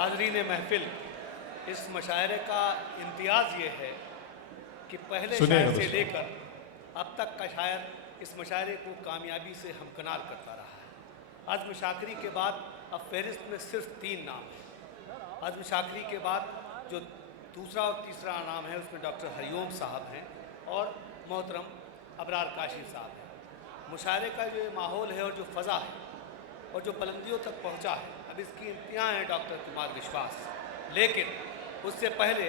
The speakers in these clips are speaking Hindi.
हाज़रीन महफ़िल, इस मुशायरे का इम्तियाज़ ये है कि पहले शायर से लेकर अब तक का शायर इस मुशायरे को कामयाबी से हमकनार करता रहा है। आज़म शाकरी के बाद अब फहरिस्त में सिर्फ 3 नाम हैं। आज़म शाकरी के बाद जो दूसरा और तीसरा नाम है उसमें डॉक्टर हरिओम साहब हैं और मोहतरम अबरार काशिफ साहब हैं। मुशायरे का जो माहौल है और जो फ़ज़ा है और जो बुलंदियों तक पहुँचा है, अब इसकी इंतहा है डॉक्टर कुमार विश्वास। लेकिन उससे पहले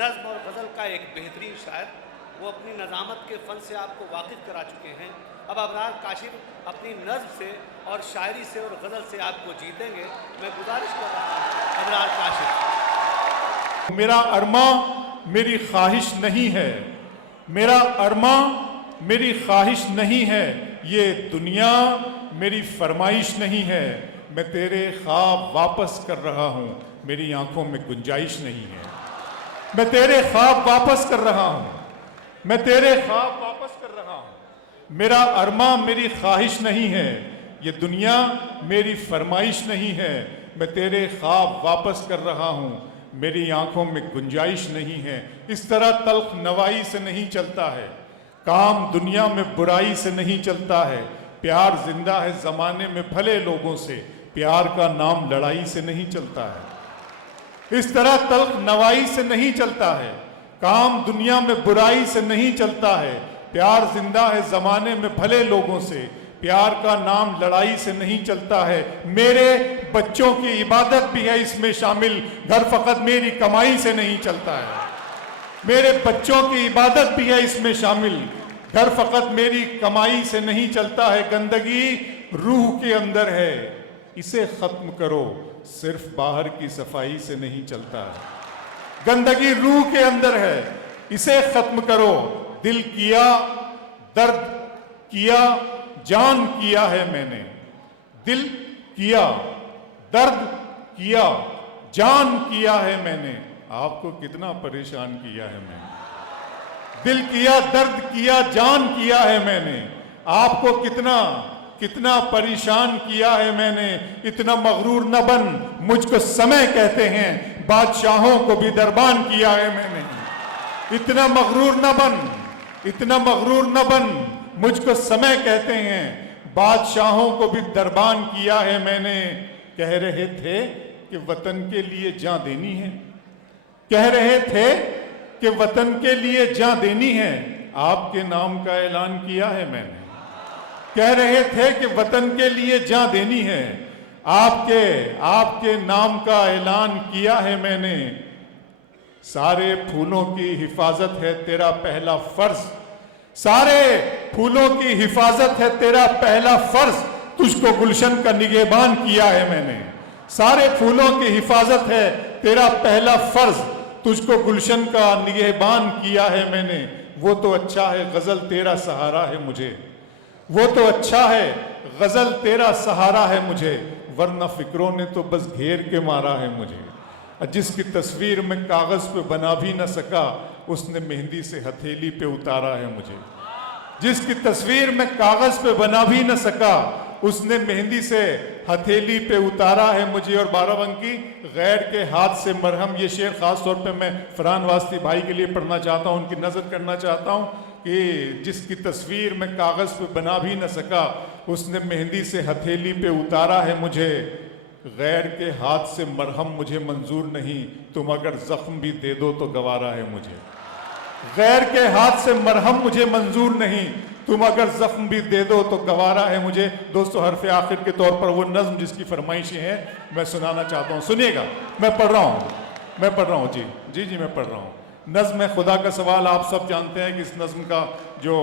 नज़्म और गज़ल का एक बेहतरीन शायर, वो अपनी नज़ामत के फ़न से आपको वाकिफ़ करा चुके हैं। अब अबरार काशिफ अपनी नज़्म से और शायरी से और गज़ल से आपको जीतेंगे। मैं गुजारिश कर रहा हूँ अबरार काशिफ। मेरा अरमा मेरी ख्वाहिश नहीं है, मेरा अरमा मेरी ख्वाहिश नहीं है, ये दुनिया मेरी फरमाइश नहीं है। मैं तेरे ख्वाब वापस कर रहा हूँ, मेरी आंखों में गुंजाइश नहीं है। मैं तेरे ख्वाब वापस कर रहा हूँ, मैं तेरे ख्वाब वापस कर रहा हूँ। मेरा अरमा मेरी ख्वाहिश नहीं है, ये दुनिया मेरी फरमाइश नहीं है। मैं तेरे ख्वाब वापस कर रहा हूँ, मेरी आंखों में गुंजाइश नहीं है। इस तरह तल्ख नवाई से नहीं चलता है, काम दुनिया में बुराई से नहीं चलता है। प्यार जिंदा है ज़माने में भले लोगों से, प्यार का नाम लड़ाई से नहीं चलता है। इस तरह तल्ख नवाई से नहीं चलता है, काम दुनिया में बुराई से नहीं चलता है। प्यार जिंदा है ज़माने में भले लोगों से, प्यार का नाम लड़ाई से नहीं चलता है। मेरे बच्चों की इबादत भी है इसमें शामिल, घर फ़कत मेरी कमाई से नहीं चलता है। मेरे बच्चों की इबादत भी है इसमें शामिल, घर फ़कत मेरी कमाई से नहीं चलता है। गंदगी रूह के अंदर है, इसे ख़त्म करो, सिर्फ बाहर की सफाई से नहीं चलता है। गंदगी रूह के अंदर है, इसे ख़त्म करो। दिल किया, दर्द किया, जान किया है मैंने। दिल किया, दर्द किया, जान किया है मैंने। आपको कितना परेशान किया है मैंने। दिल किया, दर्द किया, जान किया है मैंने। आपको कितना कितना परेशान किया है मैंने। इतना मगरूर न बन, मुझको समय कहते हैं, बादशाहों को भी दरबान किया है मैंने। इतना मगरूर न बन, इतना मगरूर न बन, मुझको समय कहते हैं, बादशाहों को भी दरबान किया है मैंने। कह रहे थे कि वतन के लिए जान देनी है, कह रहे थे कि वतन के लिए जान देनी है, आपके नाम का ऐलान किया है मैंने। कह रहे थे कि वतन के लिए जान देनी है, आपके नाम का ऐलान किया है मैंने। सारे फूलों की हिफाजत है तेरा पहला फर्ज, सारे फूलों की हिफाजत है तेरा पहला फर्ज, तुझको गुलशन का निगहबान किया है मैंने। सारे फूलों की हिफाजत है तेरा पहला फर्ज, तुझको गुलशन का निगहबान किया है मैंने। वो तो अच्छा है गज़ल तेरा सहारा है मुझे, वो तो अच्छा है गज़ल तेरा सहारा है मुझे, वरना फिक्रों ने तो बस घेर के मारा है मुझे। जिसकी तस्वीर मैं कागज़ पे बना भी न सका, उसने मेहंदी से हथेली पे उतारा है मुझे। जिसकी तस्वीर मैं कागज़ पे बना भी न सका, उसने मेहंदी से हथेली पे उतारा है मुझे। और बाराबंकी गैर के हाथ से मरहम, ये शेर ख़ास तौर पे मैं फरहान वास्ती भाई के लिए पढ़ना चाहता हूँ, उनकी नज़र करना चाहता हूँ कि जिसकी तस्वीर मैं कागज़ पे बना भी न सका, उसने मेहंदी से हथेली पे उतारा है मुझे। गैर के हाथ से मरहम मुझे मंजूर नहीं, तुम अगर ज़ख्म भी दे दो तो गवारा है मुझे। गैर के हाथ से मरहम मुझे मंजूर नहीं, तुम अगर ज़ख्म भी दे दो तो गवारा है मुझे। दोस्तों, हरफ आखिर के तौर पर वो नज़्म जिसकी फरमाइशें हैं मैं सुनाना चाहता हूँ, सुनिएगा। मैं पढ़ रहा हूँ जी मैं पढ़ रहा हूँ। नज़्म है खुदा का सवाल। आप सब जानते हैं कि इस नज़्म का जो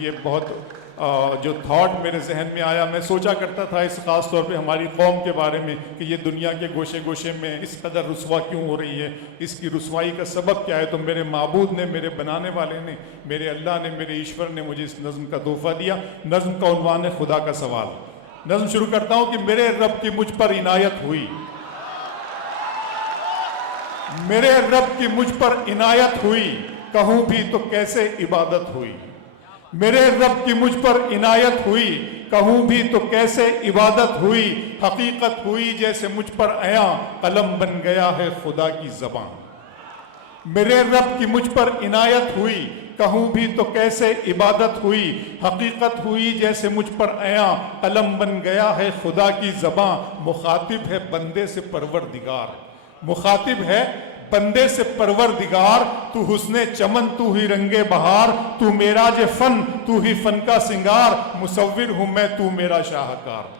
ये बहुत जो थॉट मेरे जहन में आया, मैं सोचा करता था इस ख़ास तौर पे हमारी कौम के बारे में कि ये दुनिया के गोशे गोशे में इस कदर रुसवा क्यों हो रही है, इसकी रुसवाई का सबब क्या है। तो मेरे माबूद ने, मेरे बनाने वाले ने, मेरे अल्लाह ने, मेरे ईश्वर ने मुझे इस नज़्म का तोहफ़ा दिया। नज़्म का उन्वान है खुदा का सवाल। नज़्म शुरू करता हूँ कि मेरे रब की मुझ पर इनायत हुई, मेरे रब की मुझ पर इनायत हुई, कहूँ भी तो कैसे इबादत हुई। मेरे रब की मुझ पर इनायत हुई, कहूँ भी तो कैसे इबादत हुई, हकीकत हुई जैसे मुझ पर आया, कलम बन गया है खुदा की ज़बान। मेरे रब की मुझ पर इनायत हुई, कहूँ भी तो कैसे इबादत हुई, हकीकत हुई जैसे मुझ पर आया, कलम बन गया है खुदा की ज़बां। मुखातिब है बंदे से परवरदिगार, मुखातिब है बंदे से परवरदिगार, तू हुस्ने चमन तू ही रंगे बहार, तू मेराज फन तू ही फन का सिंगार, मुसव्विर हूँ मैं तू मेरा शाहकार।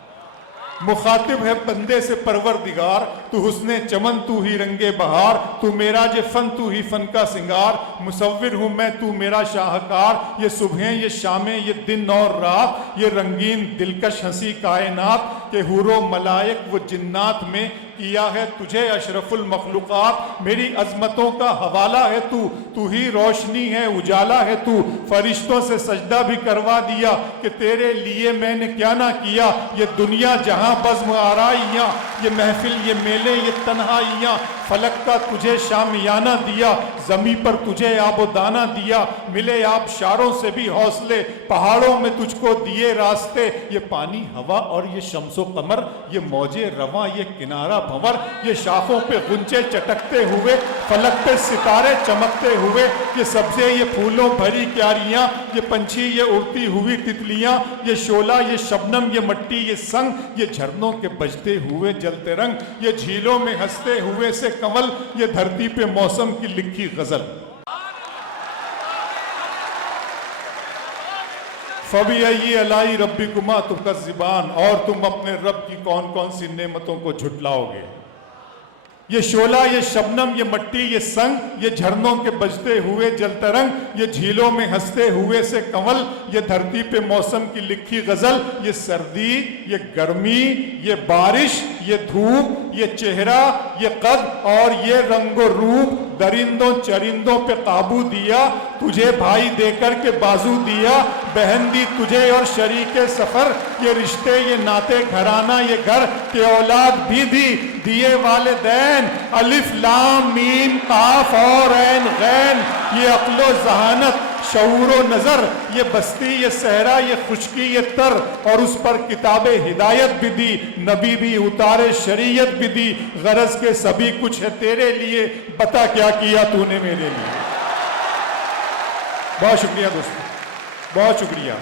मुखातिब है बंदे से परवरदिगार, तू हुस्ने चमन तू ही रंगे बहार, तू मेराज फन तू ही फन का सिंगार, मुसव्विर हूँ मैं तू मेरा शाहकार। ये सुबह ये शामें ये दिन और रात, ये रंगीन दिलकश हंसी कायनात, के हुरो मलाइक वो जिन्नात में किया है तुझे अशरफुल मखलूकात। मेरी अजमतों का हवाला है तू, तू ही रोशनी है उजाला है तू, फरिश्तों से सजदा भी करवा दिया कि तेरे लिए मैंने क्या ना किया। ये दुनिया जहां बज़्म आराइयाँ, ये महफिल ये मेले ये तन्हाइयाँ, फलक का तुझे शामियाना दिया, जमी पर तुझे आबो दाना दिया, मिले आप शारों से भी हौसले, पहाड़ों में तुझको दिए रास्ते। ये पानी हवा और ये शम्सो कमर, ये मौजे रवां ये किनारा भंवर, ये शाखों पे गुंचे चटकते हुए, फलक पे सितारे चमकते हुए, ये सब्जे ये फूलों भरी क्यारियां, ये पंछी ये उड़ती हुई तितलियां, ये शोला ये शबनम ये मट्टी ये संग, ये झरनों के बजते हुए जलते रंग, ये झीलों में हंसते हुए से कमल, ये धरती पे मौसम की लिखी गजल। फबी अलाई रब्बिकुमा तुकज़्ज़िबान, और तुम अपने रब की कौन कौन सी नेमतों को झुटलाओगे। ये शोला ये शबनम ये मट्टी ये संग, ये झरनों के बजते हुए जलते रंग, ये झीलों में हंसते हुए से कंवल, ये धरती पे मौसम की लिखी गजल, ये सर्दी ये गर्मी ये बारिश ये धूप ये चेहरा ये कद और ये रंगो रूप, दरिंदों चरिंदों पे काबू दिया, तुझे भाई देकर के बाजू दिया, बहन दी तुझे और शरीके सफर, ये रिश्ते ये नाते घराना ये घर, के औलाद भी दी दिए वालिदैन, अलिफ लाम मीम काफ और ऐन गैन, ये अक्लो जहानत शऊरो नजर, ये बस्ती ये सहरा ये खुशकी ये तर, और उस पर किताबे हिदायत भी दी, नबी भी उतारे शरीयत भी दी, गरज के सभी कुछ है तेरे लिए, बता क्या किया तूने मेरे लिए। बहुत शुक्रिया दोस्तों, बहुत शुक्रिया।